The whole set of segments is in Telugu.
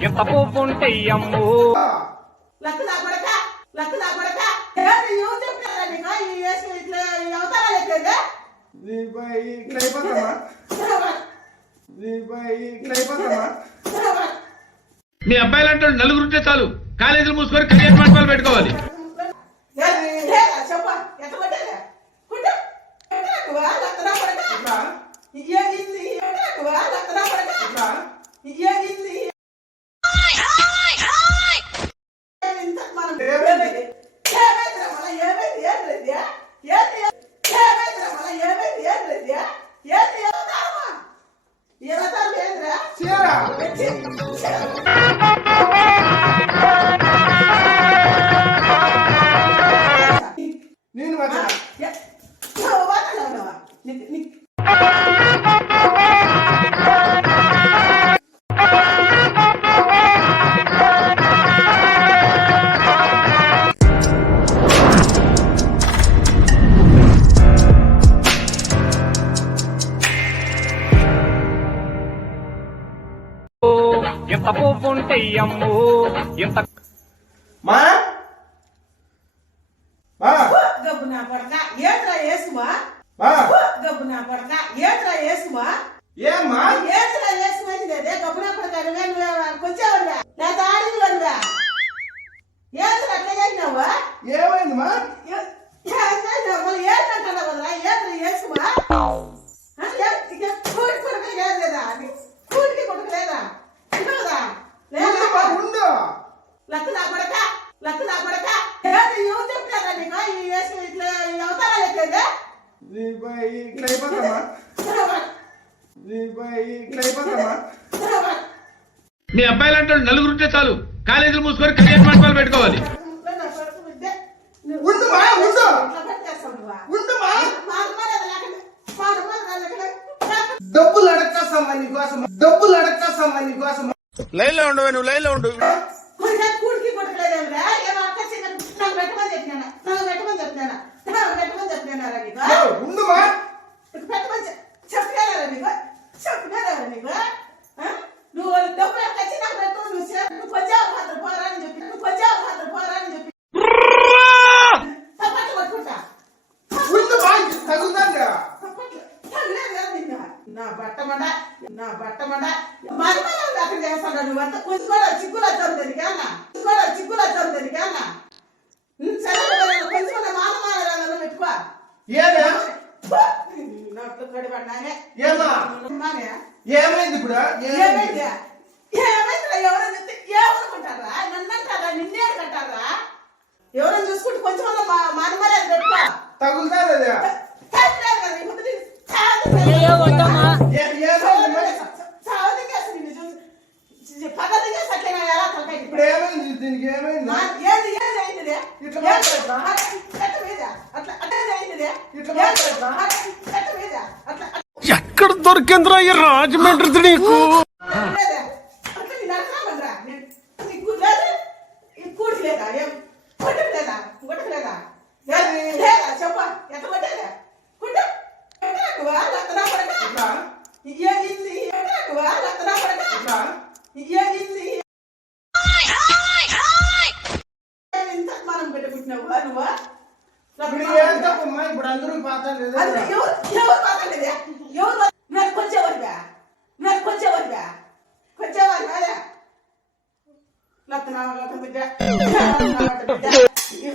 ఎంత పువ్వుంటే అమ్ము మీ అబ్బాయిలంటే నలుగురుంటే చాలు కాలేజీలు మూసుకొని కెరియర్ మంటపాలు పెట్టుకోవాలి. ఎంత పువ్వుంటే అమ్ము ఎంత గబ్బునా పడక ఏద్రా ఏసుమా గబ్బునా పడక ఏద్రా ఏసుమా ఏమ్మా ఏద్రా ఏసుమైందే గబ్బునా పడక కొంచెవా లేదా ఆడిదివా ఏద్రా అట్లా చేసినావా ఏమైందమ్మా మళ్ళీ ఏదంటాడా వదరా ఏద్రా ఏసుమా కూడి కొడుకు లేదా కూడికి కొడుకు లేదా ఉండు లక్కు నా కొడక ఏది ఎవరు చెప్తారా నీకు ఈ వేసి ఇట్లా అవతారాలు ఎక్కేదే మీ అబ్బాయిలంటే నలుగురుంటే చాలు కాలేజీలు మూసుకొని కెరియర్ మంటపాలు పెట్టుకోవాలి. డబ్బులు అడగస్తామా నీకోసం లైన్ లో ఉండవు, నువ్వు లైన్ లో ఉండు. కూడికి కొట్టలేదేమిరా ఏమో అక్క చిన్న నాకు పెట్టమని చెప్పినారా నీకు ఉండుమా పెట్టమని చెప్పినారా నీకు నువ్వు డబ్బులు ఎక్కచ్చి నాకు పెట్టు నువ్వు కొంచెం మాత్రం పోరా అని చెప్పి తప్పట్లు కొట్టుకుంటా ఉండుమా తగులుతుందా నా బట్టమండ మరిమల అక్కడ చేస్తాడు నువ్వంతా కొంచెం కూడా చిక్కులు వచ్చావు సరే కొంచెం మానమాన పెట్టుకో నోట్లు కడిపడినానే ఏమైంది ఇప్పుడు ఏమైంది ఎవరైనా చెప్తే ఏమనుకుంటారా నన్ను అంటారా నిన్నే అంటారా ఎవరైనా చూసుకుంటే కొంచెం మానమాన పెట్టుకో తగులుతుంది ఇప్పుడు ఏమైంది దీనికి ఏమైంది ఎక్కడ దొరికిందిరా ఈ రాజమండ్రి నీకు? చెప్ప మనం పెట్టుకుంటున్నావా నువ్వు ఇప్పుడు అందరూ పాతాలు ఎవరు పాతలేదే ఎవరు నాకు కొంచెవరివా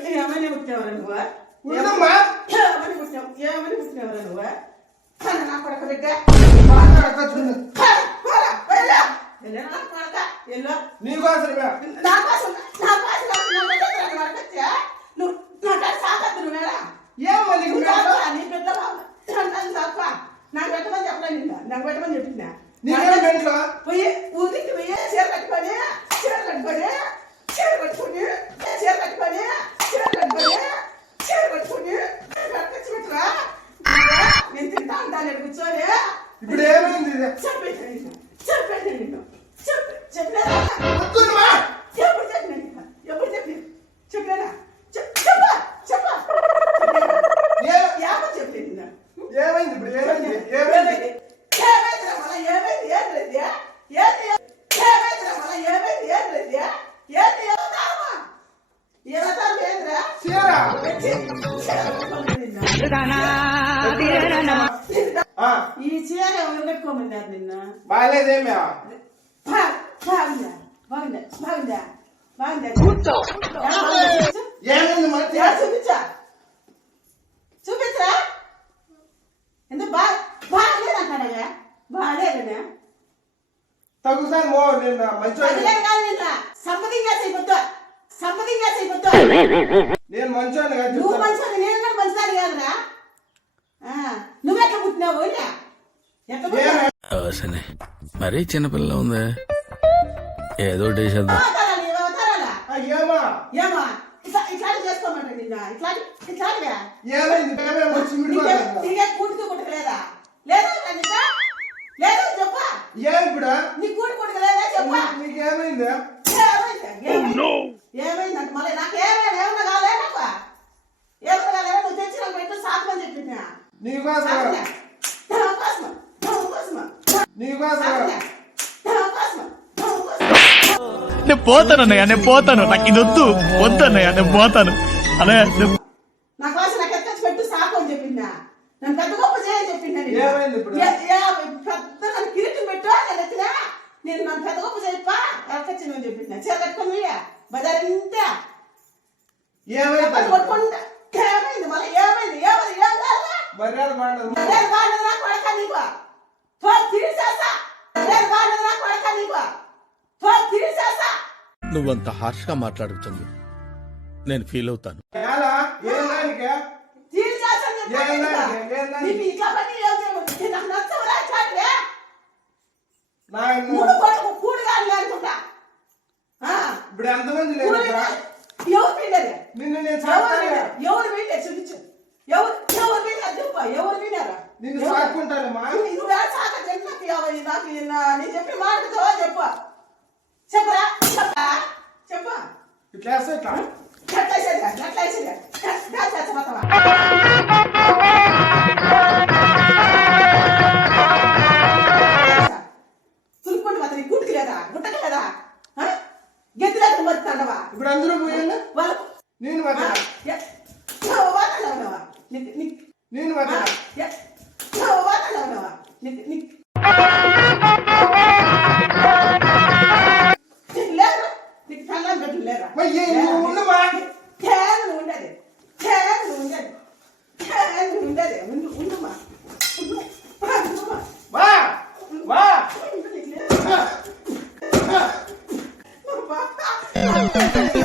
ఏమని పుట్టినవరా నువ్వు ఏమని పుట్టినవరా నువ్వు నా కొడుకు బిడ్డ నీకోసం నాకు పెట్టమని చెప్పిందా పోయి ఊరికి పోయి చీర కట్టుకొని నేను తింటా ఉంటాను కూర్చొని ఇప్పుడు ఏమైంది చెప్పేసి చెప్పలేదు వద్దు బాగాలేదేమే బాగుందా బాగుందా బాగుందా బాగుందా ఏమైంది మరి చూపించా చూపించరా ఎందుకు బాగాలేదంటాడా బాగాలేదనే తగ్గుతాను మో నేను మంచోని నేను మంచోని కాదు నువ్వు చెప్తాను. మంచిది నేను కూడా మంచిదాన్ని కాదురా నువ్వెట్లా పుట్టినావు ఎట్లా ఏమే? అవసనే మరీ చిన్నపిల్ల ఉంది ఏదో ఒకటి చేసేద్దాం ఏమా ఏమా ఇట్లా చేసుకోమంట నిన్న ఇట్లాంటివే ఏమైంది ఏమే వచ్చి విడిపోతా తిరిగే కూటుకు కుట్టలేదా లేదా కనుక లేదా చెప్పా ఏం ఇప్పుడు నీ కూడి కుట్టలేదా చెప్పా నీకేమైంది ఏమైందంట మళ్ళీ నాకు ఏమన్నా కాలేదా ఏమన్నా కాలేదా నువ్వు తెచ్చిన పెట్టు సాధమని చెప్పిందా నీకోసం నీకోసం నేను పోతానన్నయ్య నేను పోతాను నాకు ఇది వద్దు వద్దన్నయ్య నేను పోతాను అన్నయ్య నా కోసం నాకు ఎత్తచ్చి పెట్టు సాకు అని చెప్పిందా నన్ను పెద్ద గొప్ప చేయని చెప్పిందా ఏమైంది ఇప్పుడు? పెద్ద నన్ను కిరీటం పెట్టు నేను ఎత్తినా నేను నన్ను పెద్ద గొప్ప చేయప్పా ఎత్తచ్చి అని చెప్పిందా చీర కట్టుకుని బజార్ ఇంతే ఏమైంది కొట్టుకుంటా ఏమైంది మళ్ళీ ఏమైంది ఏమైంది ఏం కాదా మర్యాద మాడదు అదే బాగుండదు నాకు కొడక నీకు తీసేస్తా అదే బాగుండదు నాకు కొడక నీకు తీసేస్తా నువ్వంత హార్ష్ గా మాట్లాడుతుంది నేను ఫీల్ అవుతాను ఎలా ఏం దానికే తీసేస్తాను నీకు ఇట్లా పట్టి నాకు నచ్చవురా చాటువే మూడు కోట్లకు కూడుగా అనుకుంటా ఇప్పుడు ఎంతమంది లేదు ఇక్కడ? ఎవరు పిండలే నిన్ను నేను సాకుతాను. ఎవరు పిండే చూపించు ఎవరు పిండారు చెప్ప ఎవరు పిండారా నిన్ను సాక్కుంటానమ్మా నువ్వు సాక నాకు నేను చెప్పి మాట్లాడుతావా చెప్ప చెప్పరా చెప్పరా చెప్ప ఇట్లా వేస్తే ఇట్లా తులుపుకుంటు మాత్రం నీ గుడికి లేదా గుట్టకి లేదా గెద్దు లేక మరుతాడవా ఇప్పుడు అందరూ పోయాను వాళ్ళకు నేను మధ్య వాతాడవా నేను మధ్య వాతాడవా లేరు నీకు కళ్ళం పెట్టు లేరా ఉండమా ఉండమా వా వా Bye.